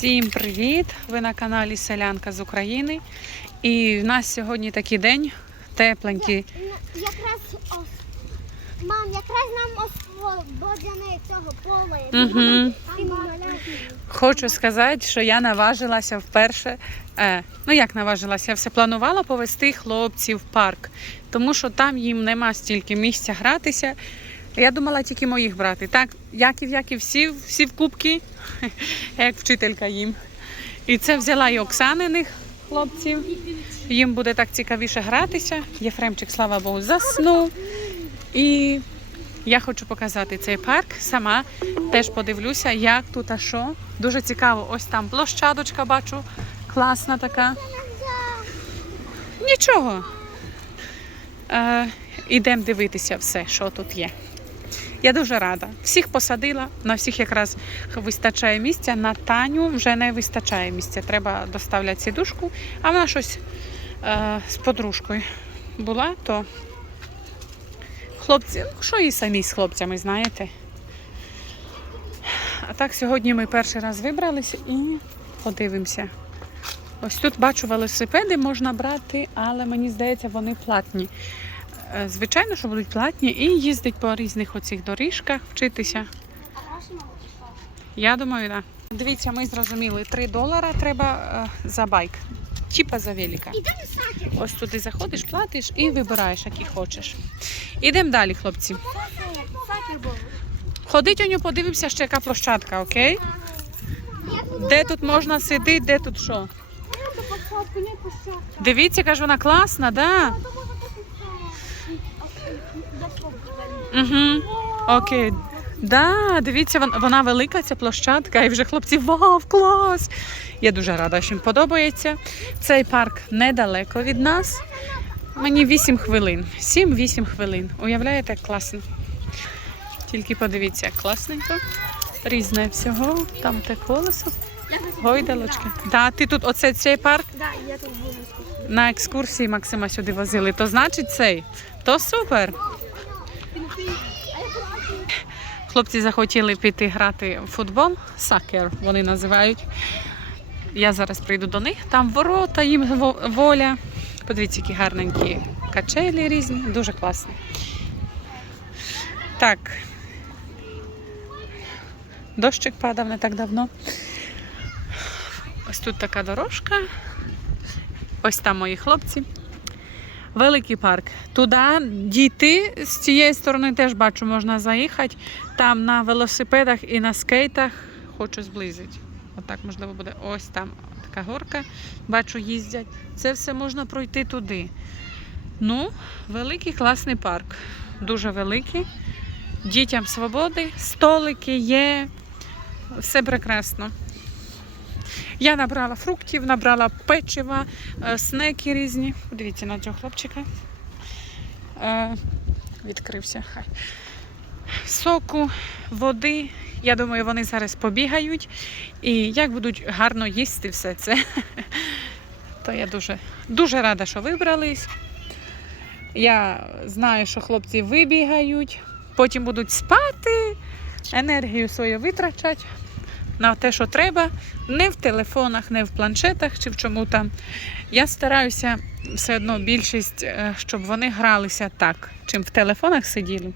Всім привіт! Ви на каналі Селянка з України. І в нас сьогодні такий день тепленький. Ну, Якраз ос- мам, якраз нам освободяне цього пола. Угу. Хочу сказати, що я наважилася вперше. Е, ну як наважилася? Я все планувала повести хлопців в парк, тому що там їм нема стільки місця гратися. Я думала тільки моїх брати. Так, Яків, Яків, всі, всі в кубки, як вчителька їм. І це взяла і Оксаниних хлопців. Їм буде так цікавіше гратися. Єфремчик, слава Богу, заснув. І я хочу показати цей парк сама. Теж подивлюся, як тут, а що. Дуже цікаво. Ось там площадочка бачу. Класна така. Нічого. Е, ідемо дивитися все, що тут є. Я дуже рада. Всіх посадила, на всіх якраз вистачає місця. На Таню вже не вистачає місця. Треба доставляти сідушку, а вона щось е, з подружкою була, то хлопці, ну що і самі з хлопцями, знаєте. А так сьогодні ми перший раз вибралися і подивимося. Ось тут бачу велосипеди можна брати, але мені здається, вони платні. Е, Звичайно, що будуть платні і їздить по різних оцих доріжках, вчитися. А гроші мама. Я думаю, так. Да. Дивіться, ми зрозуміли, 3 долара треба е, за байк. Типа за велика. Ось туди заходиш, платиш і вибираєш, який хочеш. Ідемо далі, хлопці. Ходить у нього, подивимося, ще яка площадка, окей? Де тут можна сидіти, де тут що? Дивіться, яка ж вона класна, да? Угу. Окей. Да, дивіться, вон- вона велика, ця площадка, і вже хлопці, вау, клас! Я дуже рада, що їм подобається. Цей парк недалеко від нас. Мені 8 хвилин. 7-8 хвилин. Уявляєте, класно. Тільки подивіться, як класненько. Різне всього. Там те колесо, гойдалочки. Да, ти тут оце цей парк Да, я тут буду на екскурсії Максима сюди возили. То значить цей. То супер. Хлопці захотіли піти грати в футбол, сакер вони називають. Я зараз прийду до них. Там ворота, їм во- воля. Подивіться, які гарненькі качелі різні, дуже класно. Так. Дощик падав не так давно. Ось тут така дорожка. Ось там мої хлопці. Великий парк. Туди дійти з цієї сторони теж бачу, можна заїхати. Там на велосипедах і на скейтах хочу зблизити. Отак, можливо, буде ось там така горка. Бачу, їздять. Це все можна пройти туди. Ну, великий класний парк. Дуже великий. Дітям свободи, столики є. Все прекрасно. Я набрала фруктів, набрала печива, е, снеки різні. Подивіться на цього хлопчика. Е, Відкрився. Хай. Соку, води. Я думаю, вони зараз побігають. І як будуть гарно їсти все це. То я дуже, дуже рада, що вибрались. Я знаю, що хлопці вибігають, потім будуть спати, енергію свою витрачать на те, що треба, не в телефонах, не в планшетах чи в чому там. Я стараюся все одно більшість, е, щоб вони гралися так, чим в телефонах сиділи.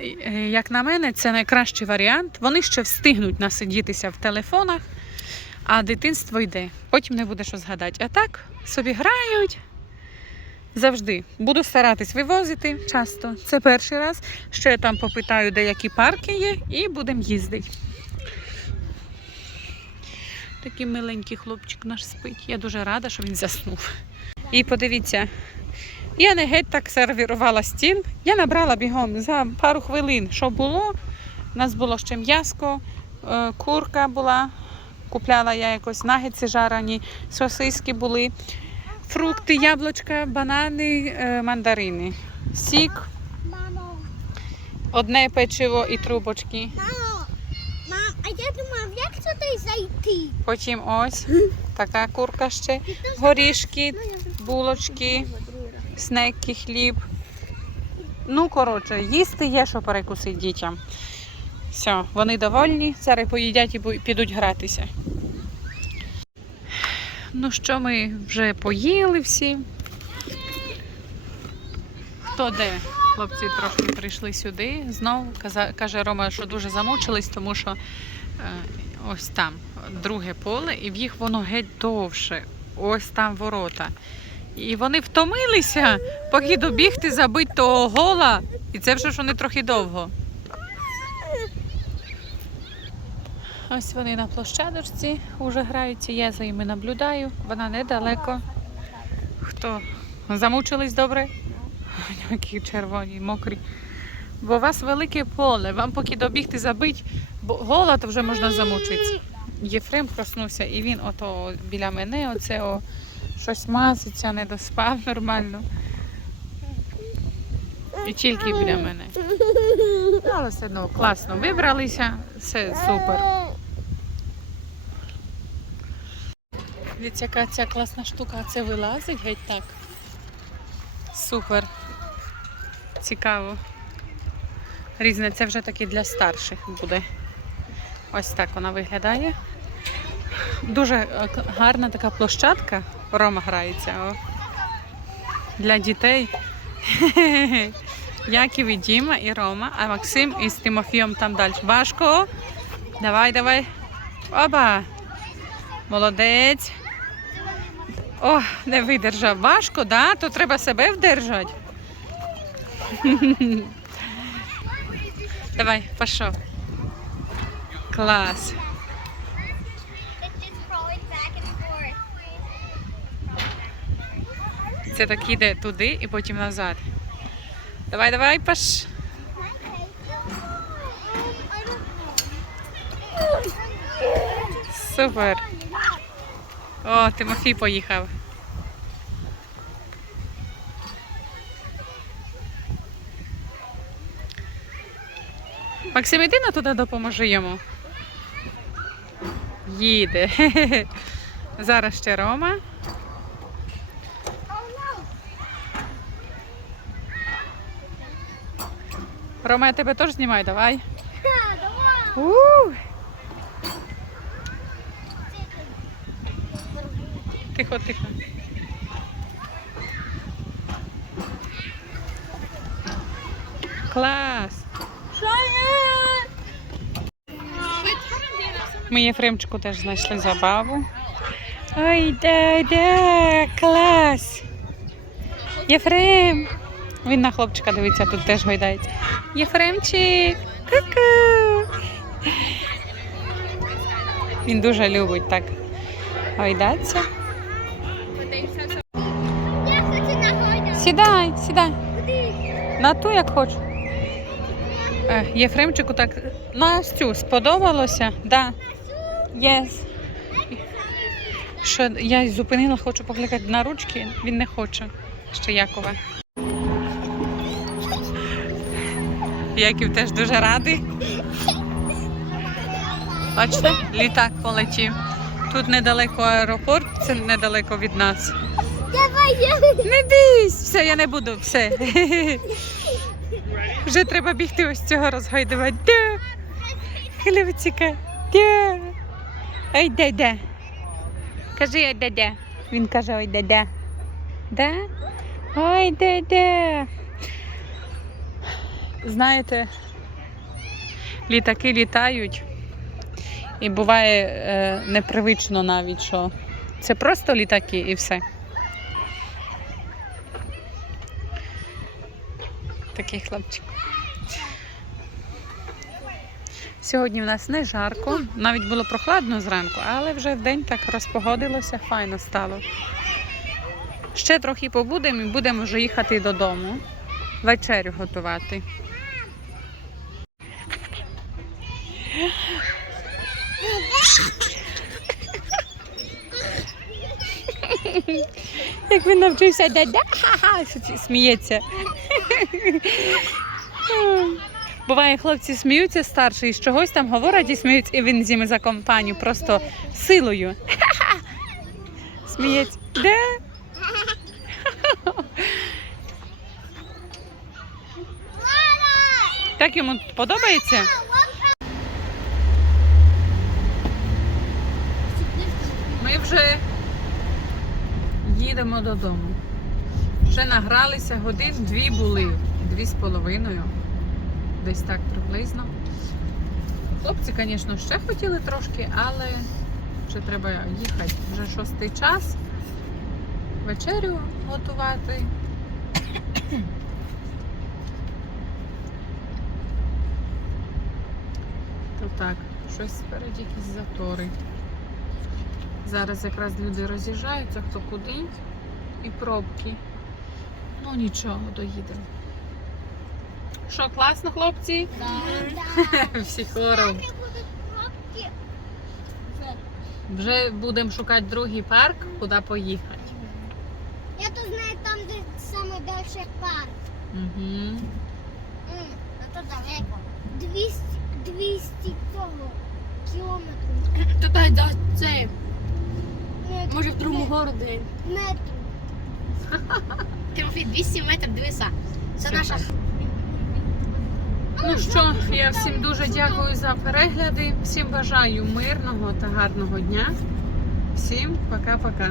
Е, Як на мене, це найкращий варіант. Вони ще встигнуть насидітися в телефонах, а дитинство йде. Потім не буде що згадати. А так собі грають. Завжди буду старатись вивозити часто. Це перший раз. Ще я там попитаю, де які парки є, і будемо їздити. Такий миленький хлопчик наш спить. Я дуже рада, що він заснув. І подивіться, я не геть так сервірувала стіл. Я набрала бігом за пару хвилин, що було. У нас було ще м'яско, е, курка була. Купляла я якось нагетси жарені, сосиски були, фрукти, яблучка, банани, е, мандарини, сік, одне печиво і трубочки. мамо, мам, а я думав, зайти? Потім ось така курка ще, горішки, булочки, снеки, хліб. Ну, коротше, їсти є, що перекусити дітям. Все, вони довольні, зараз поїдять і підуть гратися. Ну що, ми вже поїли всі. Хто де? Хлопці трошки прийшли сюди. Знову каже Рома, що дуже замучились, тому що е, ось там друге поле, і в їх воно геть довше. Ось там ворота. І вони втомилися, поки добігти, забити того гола. І це вже ж вони трохи довго. Ось вони на площадочці вже граються. Я за ними наблюдаю. Вона недалеко. Хто? Замучились добре? Які червоні, мокрі. Бо у вас велике поле. Вам поки добігти забить, бо гола, то вже можна замучитися. Єфрем проснувся, і він ото біля мене, оце о, щось мазиться, не доспав нормально. І тільки біля мене. Але все одно класно вибралися, все супер. Дивіться, яка ця класна штука, це вилазить геть так. Супер. Цікаво. Різне, це вже таки для старших буде. Ось так вона виглядає. Дуже е, гарна така площадка. Рома грається. О. Для дітей. Яків і Діма і Рома, а Максим із Тимофієм там далі. Важко. Давай, давай. Оба. Молодець. О, не видержав. Важко, да? То треба себе вдержати. Давай, пішов. Клас. Let's just throw it back and forth. Це так іде туди і потім назад. Давай, давай, паш. Супер. О, Тимофій поїхав. Максим, іди на туди допоможи йому. Їде. Зараз ще Рома. Рома, я тебе теж знімаю. Давай. У! Тихо, тихо. Клас! Ми Єфремчику теж знайшли забаву. Ой, де, де, клас! Єфрем! Він на хлопчика дивиться, тут теж гойдається. Єфремчик! Ку-ку! Він дуже любить так гойдатися. Сідай, сідай. На ту, як хочу. Е, Єфремчику так Настю сподобалося? Да. Yes. Що я зупинила, хочу покликати на ручки, він не хоче. Ще Якова. Яків теж дуже радий. Бачите, літак полетів. Тут недалеко аеропорт, це недалеко від нас. Давай я. Не бійсь, все, я не буду, все. Вже треба бігти ось цього розгойдувати. Де? Хлібчика, де? Ой, де, де? Кажи, ой, де, де? Він каже, ой, де, де? Де? Ой, де, де? Знаєте, літаки літають, і буває е, непривично навіть, що це просто літаки і все. Такий хлопчик. Сьогодні в нас не жарко, навіть було прохладно зранку, але вже в день так розпогодилося, файно стало. Ще трохи побудемо і будемо вже їхати додому. Вечерю готувати. Як він навчився ха-ха, сміється. Буває, хлопці сміються старші і з чогось там говорять і сміються, і він з ними за компанію просто силою. Сміється. Де? Так йому подобається? Ми вже їдемо додому. Вже награлися годин, дві були, дві з половиною. Десь так приблизно. Хлопці, звісно, ще хотіли трошки, але вже треба їхати. Вже шостий час. Вечерю готувати. То так, щось спереді якісь затори. Зараз якраз люди роз'їжджаються, хто куди, і пробки. Ну нічого, доїдемо. Що, класно, хлопці? Да. Всі хором. Вже будемо шукати другий парк, куди поїхати. Я то знаю там, де саме далі парк. Угу. А то далеко. 200, 200 того кілометрів. То дай да, це, може в другому городі. Метрів. Тимофій, 200 метрів дивися. Це наша. Ну що, я всім дуже дякую за перегляди. Всім бажаю мирного та гарного дня. Всім пока-пока.